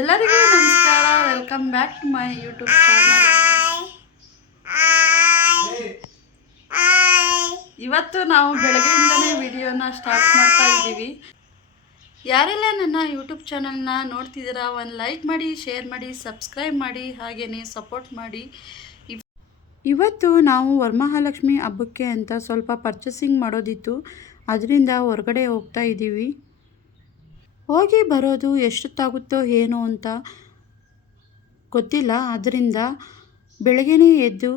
ಎಲ್ಲರಿಗೂ ನಮಸ್ಕಾರ. Welcome back to my YouTube channel. ಇವತ್ತು ನಾವು ಬೆಳಗ್ಗೆಯಿಂದನೇ ವಿಡಿಯೋನ ಸ್ಟಾರ್ಟ್ ಮಾಡ್ತಾ ಇದ್ದೀವಿ. ಯಾರೆಲ್ಲ ನನ್ನ ಯೂಟ್ಯೂಬ್ ಚಾನಲ್ನ ನೋಡ್ತಿದ್ದೀರಾ, ಒಂದು ಲೈಕ್ ಮಾಡಿ, ಶೇರ್ ಮಾಡಿ, ಸಬ್ಸ್ಕ್ರೈಬ್ ಮಾಡಿ, ಹಾಗೆಯೇ ಸಪೋರ್ಟ್ ಮಾಡಿ. ಇವತ್ತು ನಾವು ವರಮಹಾಲಕ್ಷ್ಮಿ ಹಬ್ಬಕ್ಕೆ ಅಂತ ಸ್ವಲ್ಪ ಪರ್ಚೇಸಿಂಗ್ ಮಾಡೋದಿತ್ತು, ಅದರಿಂದ ಹೊರಗಡೆ ಹೋಗ್ತಾ ಇದ್ದೀವಿ. ಹೋಗಿ ಬರೋದು ಎಷ್ಟೊತ್ತಾಗುತ್ತೋ ಏನೋ ಅಂತ ಗೊತ್ತಿಲ್ಲ. ಅದರಿಂದ ಬೆಳಗ್ಗೆನೇ ಎದ್ದು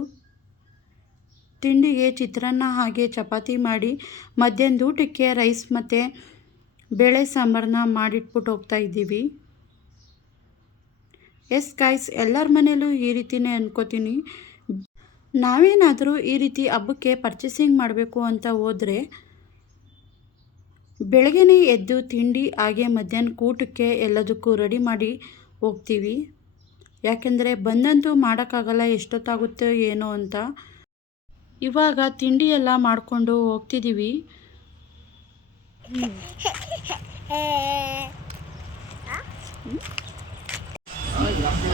ತಿಂಡಿಗೆ ಚಿತ್ರಾನ್ನ ಹಾಗೆ ಚಪಾತಿ ಮಾಡಿ ಮಧ್ಯಾಹ್ನದ ಊಟಕ್ಕೆ ರೈಸ್ ಮತ್ತು ಬೇಳೆ ಸಾಂಬಾರನ್ನ ಮಾಡಿಟ್ಬಿಟ್ಟು ಹೋಗ್ತಾ ಇದ್ದೀವಿ. ಎಸ್ ಗೈಸ್, ಎಲ್ಲರ ಮನೇಲೂ ಈ ರೀತಿಯೇ ಅನ್ಕೋತೀನಿ. ನಾವೇನಾದರೂ ಈ ರೀತಿ ಹಬ್ಬಕ್ಕೆ ಪರ್ಚೇಸಿಂಗ್ ಮಾಡಬೇಕು ಅಂತ ಹೋದರೆ ಬೆಳಗ್ಗೆನೇ ಎದ್ದು ತಿಂಡಿ ಹಾಗೆ ಮಧ್ಯಾಹ್ನ ಊಟಕ್ಕೆ ಎಲ್ಲದಕ್ಕೂ ರೆಡಿ ಮಾಡಿ ಹೋಗ್ತೀವಿ. ಯಾಕೆಂದರೆ ಬಂದಂತೂ ಮಾಡೋಕ್ಕಾಗಲ್ಲ, ಎಷ್ಟೊತ್ತಾಗುತ್ತೋ ಏನೋ ಅಂತ. ಇವಾಗ ತಿಂಡಿ ಎಲ್ಲ ಮಾಡಿಕೊಂಡು ಹೋಗ್ತಿದ್ದೀವಿ.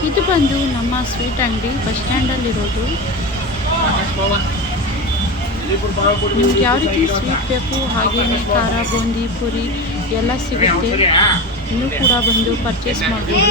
ಇದು ಬಂದು ನಮ್ಮ ಸ್ವೀಟ್ ಅಂಗಡಿ, ಬಸ್ ಸ್ಟ್ಯಾಂಡಲ್ಲಿರೋದು. ನಿಮ್ಗೆ ಯಾವ ರೀತಿ ಸ್ವೀಟ್ ಬೇಕು ಹಾಗೇನೆ ಖಾರ, ಬೂಂದಿ, ಪುರಿ ಎಲ್ಲ ಸಿಗುತ್ತೆ. ಇನ್ನೂ ಕೂಡ ಬಂದು ಪರ್ಚೇಸ್ ಮಾಡ್ಬೋದು.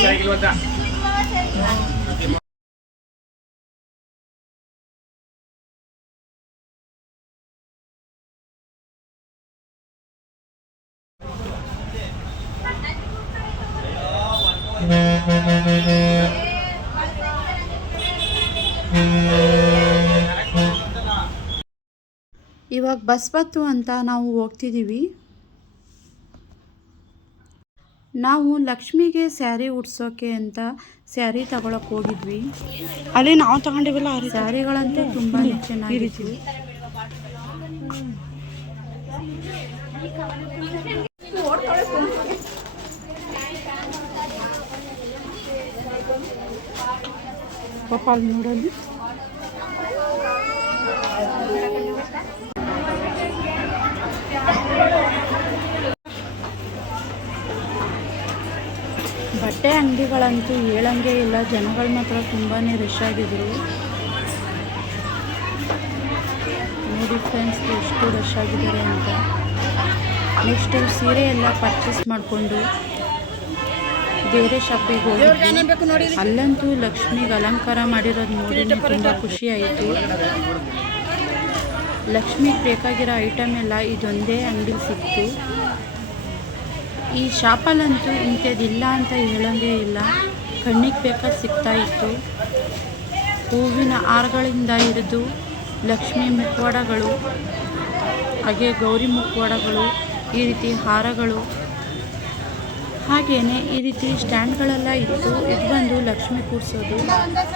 ಇವಾಗ ಬಸ್ ಬತ್ತು ಅಂತ ನಾವು ಹೋಗ್ತಿದ್ದೀವಿ. ನಾವು ಲಕ್ಷ್ಮಿಗೆ ಸ್ಯಾರಿ ಉಡ್ಸೋಕೆ ಅಂತ ಸ್ಯಾರಿ ತಗೊಳಕ್ಕೆ ಹೋಗಿದ್ವಿ. ಅಲ್ಲಿ ನಾವು ತಗೊಂಡಿವಲ್ಲ ಸ್ಯಾರಿಗಳಂತೂ ತುಂಬಾ ಚೆನ್ನಾಗಿತ್ತು. ಪಾಪ ಅಲ್ಲಿ ನೋಡಲ್ಲಿ ಬಟ್ಟೆ ಅಂಗಡಿಗಳಂತೂ ಹೇಳಂಗೆ ಇಲ್ಲ, ಜನಗಳು ಮಾತ್ರ ತುಂಬಾ ರಶ್ ಆಗಿದ್ರು. ನೋಡಿ ಫ್ರೆಂಡ್ಸ್, ಎಷ್ಟು ರಶ್ ಆಗಿದ್ದಾರೆ ಅಂತ. ನೆಕ್ಸ್ಟು ಸೀರೆ ಎಲ್ಲ ಪರ್ಚೇಸ್ ಮಾಡಿಕೊಂಡು ಬೇರೆ ಶಾಪಿಗೆ ಹೋಗಿದ್ವಿ. ಅಲ್ಲಂತೂ ಲಕ್ಷ್ಮಿಗೆ ಅಲಂಕಾರ ಮಾಡಿರೋದು ನೋಡಿ ತುಂಬ ಖುಷಿ ಆಯಿತು. ಲಕ್ಷ್ಮಿಗೆ ಬೇಕಾಗಿರೋ ಐಟಮ್ ಎಲ್ಲ ಇದೊಂದೇ ಅಂಗಡಿ ಸಿಕ್ತು. ಈ ಶಾಪಲ್ಲಂತೂ ಇಂಥದ್ದಿಲ್ಲ ಅಂತ ಹೇಳೋಂಗೇ ಇಲ್ಲ, ಕಣ್ಣಿಗೆ ಬೇಕಾದ ಸಿಗ್ತಾ ಇತ್ತು. ಹೂವಿನ ಹಾರಗಳಿಂದ ಹಿಡಿದು ಲಕ್ಷ್ಮಿ ಮುಖವಾಡಗಳು ಹಾಗೆ ಗೌರಿ ಮುಖವಾಡಗಳು, ಈ ರೀತಿ ಹಾರಗಳು, ಹಾಗೆಯೇ ಈ ರೀತಿ ಸ್ಟ್ಯಾಂಡ್ಗಳೆಲ್ಲ ಇತ್ತು. ಇದು ಬಂದು ಲಕ್ಷ್ಮಿ ಕೂರಿಸೋದು,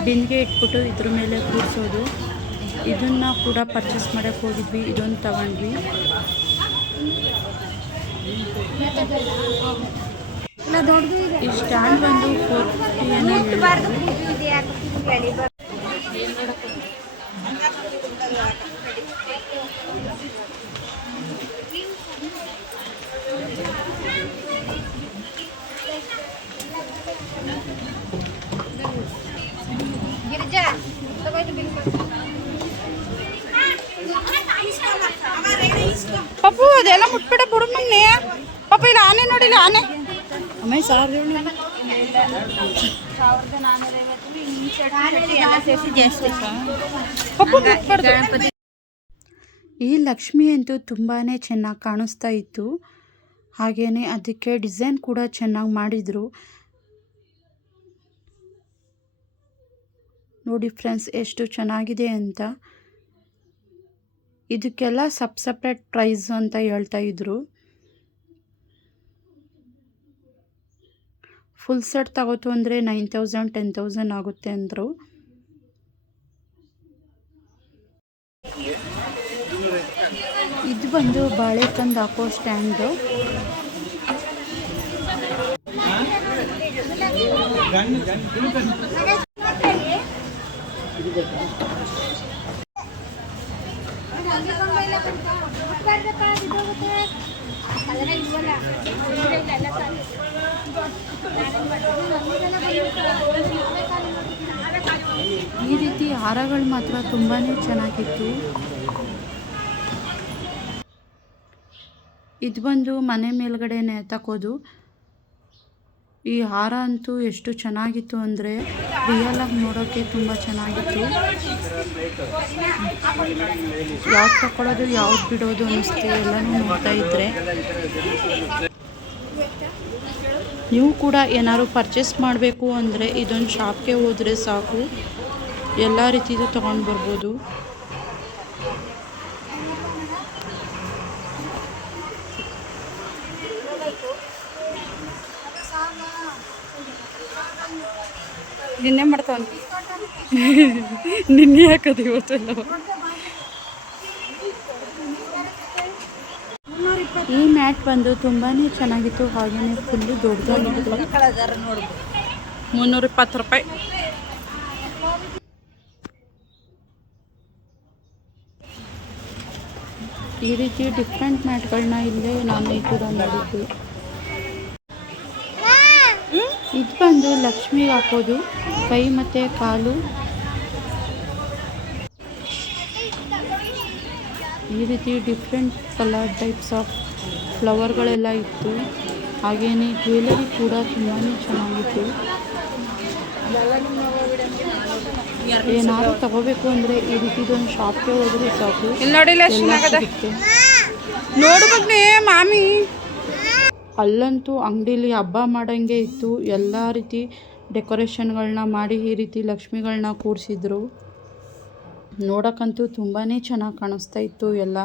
ಬಿಂದಿಗೆ ಇಟ್ಬಿಟ್ಟು ಇದ್ರ ಮೇಲೆ ಕೂರಿಸೋದು. ಇದನ್ನು ಕೂಡ ಪರ್ಚೇಸ್ ಮಾಡೋಕ್ಕೆ ಹೋಗಿದ್ವಿ, ಇದೊಂದು ತಗೊಂಡ್ವಿ. ಈ ಸ್ಟ್ಯಾಂಡ್ ಬಂದು 450 ಏನೋ ಹೇಳಿದ್ರು. ಪಪ್ಪು ಅದೆಲ್ಲ ಮುಟ್ಬಿಡ ಬಿಡು ಮನ್ನೆ. ಪಾಪ ಇಲ್ಲ ಆನೆ ನೋಡಿಲ್ಲ, ಆನೆ ಅಮ್ಮ 1450 ಪಪ್ಪು ಮುಟ್ಬಿಡ್ದು. ಈ ಲಕ್ಷ್ಮಿ ಅಂತೂ ತುಂಬಾ ಚೆನ್ನಾಗಿ ಕಾಣಿಸ್ತಾ ಇತ್ತು. ಹಾಗೆಯೇ ಅದಕ್ಕೆ ಡಿಸೈನ್ ಕೂಡ ಚೆನ್ನಾಗಿ ಮಾಡಿದರು. ನೋಡಿ ಫ್ರೆಂಡ್ಸ್, ಎಷ್ಟು ಚೆನ್ನಾಗಿದೆ ಅಂತ. ಇದಕ್ಕೆಲ್ಲ ಸಪ್ರೇಟ್ ಪ್ರೈಸ್ ಅಂತ ಹೇಳ್ತಾ ಇದ್ರು. ಫುಲ್ ಸೆಟ್ ತಗೋತು ಅಂದರೆ 9000 10,000 ಆಗುತ್ತೆ ಅಂದರು. ಇದು ಬಂದು ಬಾಳೆ ತಂದು ಹಾಕೋ ಸ್ಟ್ಯಾಂಡು. ಈ ರೀತಿ ಹಾರಗಳು ಮಾತ್ರ ತುಂಬಾ ಚೆನ್ನಾಗಿತ್ತು. ಇದು ಬಂದು ಮನೆ ಮೇಲ್ಗಡೆ ನೇತಾಕೋದು. ಈ ಹಾರ ಅಂತೂ ಎಷ್ಟು ಚೆನ್ನಾಗಿತ್ತು ಅಂದರೆ ರಿಯಲ್ ಆಗಿ ನೋಡೋಕ್ಕೆ ತುಂಬ ಚೆನ್ನಾಗಿತ್ತು. ಯಾವ್ದು ತಗೊಳ್ಳೋದು ಯಾವ್ದು ಬಿಡೋದು ಅನ್ನಿಸ್ತು ಎಲ್ಲನೂ ನೋಡ್ತಾ ಇದ್ರೆ. ನೀವು ಕೂಡ ಏನಾದ್ರು ಪರ್ಚೇಸ್ ಮಾಡಬೇಕು ಅಂದರೆ ಇದೊಂದು ಶಾಪ್ಗೆ ಹೋದರೆ ಸಾಕು, ಎಲ್ಲ ರೀತಿದು ತೊಗೊಂಡು ಬರ್ಬೋದು. ನಿನ್ನೆ ಮಾಡ್ತಾವ ನಿನ್ನೆ ಹಾಕೋದು ಇವತ್ತೆಲ್ಲ. ಈ ಮ್ಯಾಟ್ ಬಂದು ತುಂಬಾ ಚೆನ್ನಾಗಿತ್ತು, ಹಾಗೆಯೇ ಫುಲ್ಲು ದೊಡ್ಡದಾಗಿತ್ತು. 320 ರೂಪಾಯಿ. ಈ ರೀತಿ ಡಿಫ್ರೆಂಟ್ ಮ್ಯಾಟ್ಗಳನ್ನ ಇಲ್ಲೇ ನಾನು ಕೂಡ ನೋಡಿದ್ದು. ಇದು ಬಂದು ಲಕ್ಷ್ಮಿಗೆ ಹಾಕೋದು, ಕೈ ಮತ್ತು ಕಾಲು. ಈ ರೀತಿ ಡಿಫ್ರೆಂಟ್ ಕಲರ್ ಟೈಪ್ಸ್ ಆಫ್ ಫ್ಲವರ್ಗಳೆಲ್ಲ ಇತ್ತು. ಹಾಗೆಯೇ ಜ್ಯುವೆಲರಿ ಕೂಡ ತುಂಬಾ ಚೆನ್ನಾಗಿತ್ತು. ಏನಾದ್ರು ತಗೋಬೇಕು ಅಂದರೆ ಈ ರೀತಿದೊಂದು ಶಾಪ್ಗೆ ಹೋದರೆ ಸಾಕು, ಇಲ್ಲಿ ನೋಡಿಲ್ಲ ಸಿಗುತ್ತೆ. ನೋಡು ಬಗ್ನೆ ಮಾಮಿ. ಅಲ್ಲಂತೂ ಅಂಗಡೀಲಿ ಹಬ್ಬ ಮಾಡೋಂಗೆ ಇತ್ತು. ಎಲ್ಲ ರೀತಿ ಡೆಕೋರೇಷನ್ಗಳನ್ನ ಮಾಡಿ ಈ ರೀತಿ ಲಕ್ಷ್ಮಿಗಳನ್ನ ಕೂರಿಸಿದ್ರು. ನೋಡೋಕ್ಕಂತೂ ತುಂಬಾ ಚೆನ್ನಾಗಿ ಕಾಣಿಸ್ತಾ ಇತ್ತು ಎಲ್ಲ.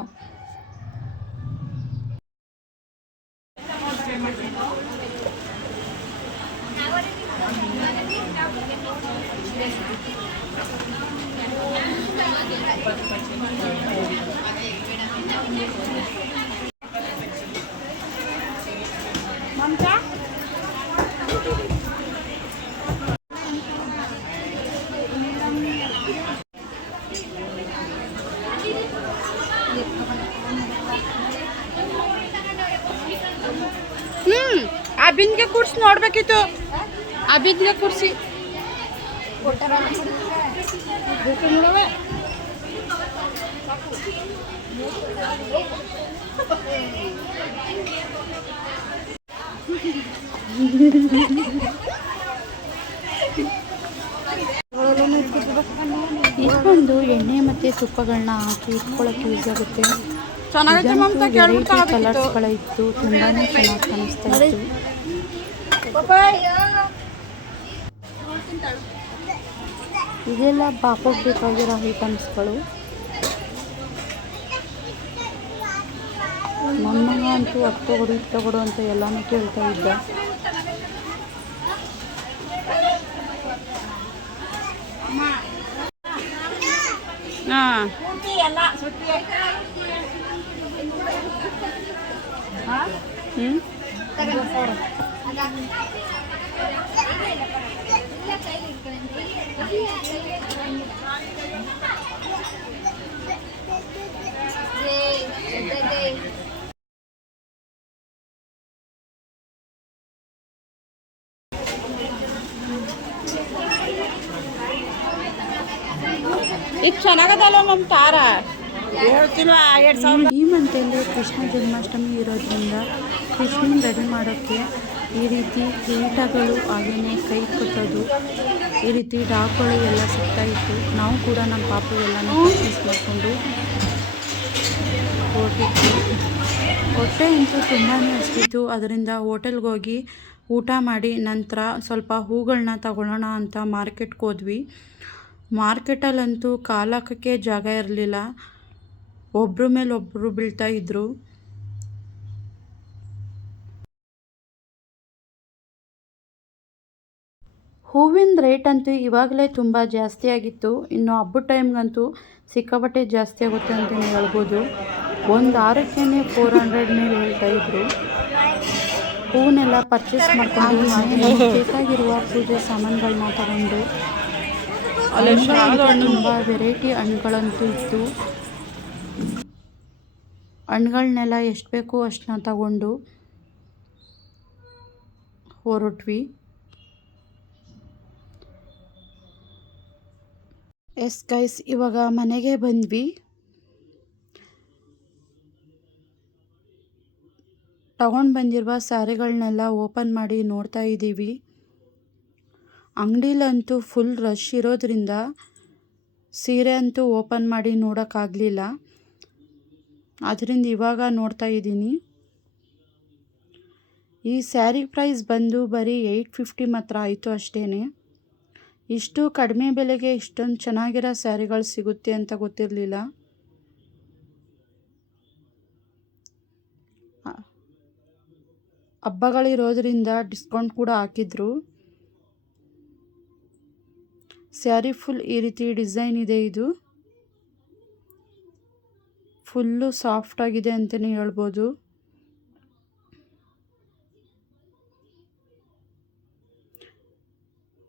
ಆ ಬಿಂದಿಗೆ ಕೂರ್ಸಿ ನೋಡ್ಬೇಕಿತ್ತು. ಆ ಬಿಂದಿಗೆ ಕೂರ್ಸಿ ಇದೊಂದು ಎಣ್ಣೆ ಮತ್ತು ತುಪ್ಪಗಳನ್ನ ಹಾಕಿ ಇಟ್ಕೊಳ್ಳೋಕೆ ಯೂಸ್ ಆಗುತ್ತೆ. ಕಲರ್ಸ್ಗಳಿತ್ತು, ತುಂಬಾ ಚೆನ್ನಾಗಿ ಕಾಣಿಸ್ತಾ ಇತ್ತು. ಇದೆಲ್ಲ ಪಾಪಕ್ಕೆ ಬೇಕಾಗಿರೋ ಐಟಮ್ಸ್ಗಳು. ನನ್ನ ಮಗ ಅಂತೂ ಅದು ತಗೊಡು ಇದು ತಗೊಡು ಅಂತ ಎಲ್ಲನೂ ಕೇಳ್ತಾ ಇದ್ದ. ಇದು ಚೆನ್ನಾಗದಲ್ಲ ನಮ್ಮ ತಾರ. ಈ ಮಂತಲ್ಲಿ ಕೃಷ್ಣ ಜನ್ಮಾಷ್ಟಮಿ ಇರೋದ್ರಿಂದ ಕೃಷ್ಣನ ರೆಡಿ ಮಾಡೋಕ್ಕೆ ಈ ರೀತಿ ಕಿರೀಟಗಳು ಹಾಗೆಯೇ ಕೈ ಕಟ್ಟೋದು, ಈ ರೀತಿ ಡಾಕ್ಗಳು ಎಲ್ಲ ಸಿಗ್ತಾ ಇತ್ತು. ನಾವು ಕೂಡ ನಮ್ಮ ಪಾಪುಗೆಲ್ಲನೂ ಪರ್ಚೇಸ್ ಮಾಡಿಕೊಂಡು ಹೋಗಿದ್ವಿ. ಹೊಟ್ಟೆ ಅಂತೂ ತುಂಬಾ ಹಸ್ತಿತ್ತು. ಅದರಿಂದ ಹೋಟೆಲ್ಗೆ ಹೋಗಿ ಊಟ ಮಾಡಿ ನಂತರ ಸ್ವಲ್ಪ ಹೂಗಳನ್ನ ತಗೊಳ್ಳೋಣ ಅಂತ ಮಾರ್ಕೆಟ್ಗೆ ಹೋದ್ವಿ. ಮಾರ್ಕೆಟಲ್ಲಂತೂ ಕಾಲಾಕಕ್ಕೆ ಜಾಗ ಇರಲಿಲ್ಲ, ಒಬ್ಬರ ಮೇಲೆ ಒಬ್ಬರು ಬೀಳ್ತಾ ಇದ್ರು. ಹೂವಿನ ರೇಟ್ ಅಂತೂ ಇವಾಗಲೇ ತುಂಬ ಜಾಸ್ತಿ ಆಗಿತ್ತು. ಇನ್ನು ಹಬ್ಬದ ಟೈಮ್ಗಂತೂ ಸಿಕ್ಕಾಪಟ್ಟೆ ಜಾಸ್ತಿ ಆಗುತ್ತೆ ಅಂತಲೇ ಹೇಳ್ಬೋದು. ಒಂದು ಹಾರಕ್ಕೆ 400 ಮೇಲೆ ಹೇಳ್ತಾ ಇದ್ರು. ಹೂವನ್ನೆಲ್ಲ ಪರ್ಚೇಸ್ ಮಾಡ್ಕೊಂಡು ಬೇಕಾಗಿರುವ ಪೂಜೆ ಸಾಮಾನುಗಳನ್ನ ತಗೊಂಡು ತುಂಬ ವೆರೈಟಿ ಹಣ್ಣುಗಳಂತೂ ಇತ್ತು. ಹಣ್ಗಳನ್ನೆಲ್ಲ ಎಷ್ಟು ಬೇಕೋ ಅಷ್ಟನ್ನ ತಗೊಂಡು ಹೊರಟ್ವಿ. ಎಸ್ ಗೈಸ್, ಇವಾಗ ಮನೆಗೆ ಬಂದ್ವಿ. ತಗೊಂಡು ಬಂದಿರುವ ಸ್ಯಾರಿಗಳನ್ನೆಲ್ಲ ಓಪನ್ ಮಾಡಿ ನೋಡ್ತಾ ಇದ್ದೀವಿ. ಅಂಗಡಿಲಂತೂ ಫುಲ್ ರಶ್ ಇರೋದ್ರಿಂದ ಸೀರೆ ಅಂತೂ ಓಪನ್ ಮಾಡಿ ನೋಡೋಕ್ಕಾಗಲಿಲ್ಲ. ಅದರಿಂದ ಇವಾಗ ನೋಡ್ತಾ ಇದ್ದೀನಿ. ಈ ಸ್ಯಾರಿ ಪ್ರೈಸ್ ಬಂದು ಬರೀ 850 ಮಾತ್ರ ಆಯಿತು ಅಷ್ಟೇ. ಇಷ್ಟು ಕಡಿಮೆ ಬೆಲೆಗೆ ಇಷ್ಟೊಂದು ಚೆನ್ನಾಗಿರೋ ಸ್ಯಾರಿಗಳು ಸಿಗುತ್ತೆ ಅಂತ ಗೊತ್ತಿರಲಿಲ್ಲ. ಹಬ್ಬಗಳಿರೋದ್ರಿಂದ ಡಿಸ್ಕೌಂಟ್ ಕೂಡ ಹಾಕಿದ್ರು. ಸ್ಯಾರಿ ಫುಲ್ ಈ ರೀತಿ ಡಿಸೈನ್ ಇದೆ. ಇದು ಫುಲ್ಲು ಸಾಫ್ಟ್ ಆಗಿದೆ ಅಂತಲೇ ಹೇಳ್ಬೋದು.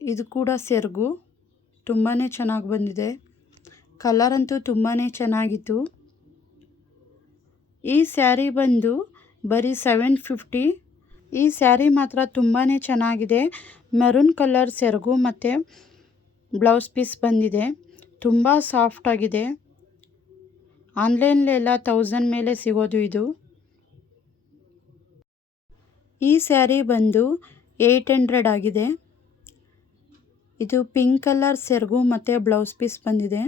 ಇದು ಕೂಡ ಸೆರಗು ತುಂಬಾ ಚೆನ್ನಾಗಿ ಬಂದಿದೆ. ಕಲರ್ ಅಂತೂ ತುಂಬಾ ಚೆನ್ನಾಗಿತ್ತು. ಈ ಸ್ಯಾರಿ ಬಂದು ಬರೀ 750. ಈ ಸ್ಯಾರಿ ಮಾತ್ರ ತುಂಬಾ ಚೆನ್ನಾಗಿದೆ. ಮೆರೂನ್ ಕಲರ್ ಸೆರಗು ಮತ್ತು ಬ್ಲೌಸ್ ಪೀಸ್ ಬಂದಿದೆ. ತುಂಬ ಸಾಫ್ಟ್ ಆಗಿದೆ. ಆನ್ಲೈನ್ಲೆಲ್ಲ 1000 ಮೇಲೆ ಸಿಗೋದು ಇದು. ಈ ಸ್ಯಾರಿ ಬಂದು 800 ಆಗಿದೆ. ಇದು ಪಿಂಕ್ ಕಲರ್ ಸೆರಗು ಮತ್ತು ಬ್ಲೌಸ್ ಪೀಸ್ ಬಂದಿದೆ.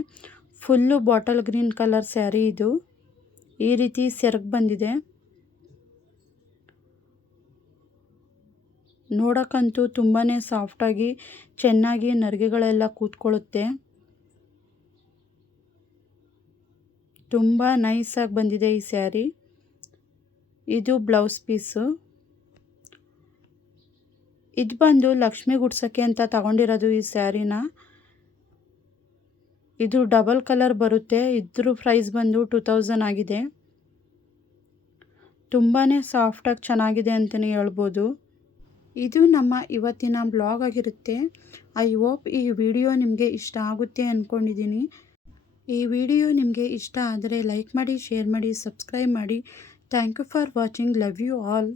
Full bottle green colour sari ಇದು. ಈ ರೀತಿ ಸೆರಗು ಬಂದಿದೆ. ನೋಡೋಕ್ಕಂತೂ ತುಂಬಾ ಸಾಫ್ಟಾಗಿ ಚೆನ್ನಾಗಿ ನರಿಗೆಗಳೆಲ್ಲ ಕೂತ್ಕೊಳ್ಳುತ್ತೆ. ತುಂಬ ನೈಸಾಗಿ ಬಂದಿದೆ ಈ ಸ್ಯಾರಿ. ಇದು ಬ್ಲೌಸ್ ಪೀಸು. ಇದು ಬಂದು ಲಕ್ಷ್ಮಿ ಗುಡ್ಸೋಕ್ಕೆ ಅಂತ ತಗೊಂಡಿರೋದು ಈ ಸ್ಯಾರಿನ. ಇದು ಡಬಲ್ ಕಲರ್ ಬರುತ್ತೆ. ಇದ್ರ ಪ್ರೈಸ್ ಬಂದು 2000 ಆಗಿದೆ. ತುಂಬಾ ಸಾಫ್ಟಾಗಿ ಚೆನ್ನಾಗಿದೆ ಅಂತಲೇ ಹೇಳ್ಬೋದು. ಇದು ನಮ್ಮ ಇವತ್ತಿನ ಬ್ಲಾಗ್ ಆಗಿರುತ್ತೆ. ಐ ಹೋಪ್ ಈ ವಿಡಿಯೋ ನಿಮಗೆ ಇಷ್ಟ ಆಗುತ್ತೆ ಅಂದ್ಕೊಂಡಿದ್ದೀನಿ. ಈ ವಿಡಿಯೋ ನಿಮಗೆ ಇಷ್ಟ ಆದರೆ ಲೈಕ್ ಮಾಡಿ, ಶೇರ್ ಮಾಡಿ, ಸಬ್ಸ್ಕ್ರೈಬ್ ಮಾಡಿ. Thank you for watching. Love you all.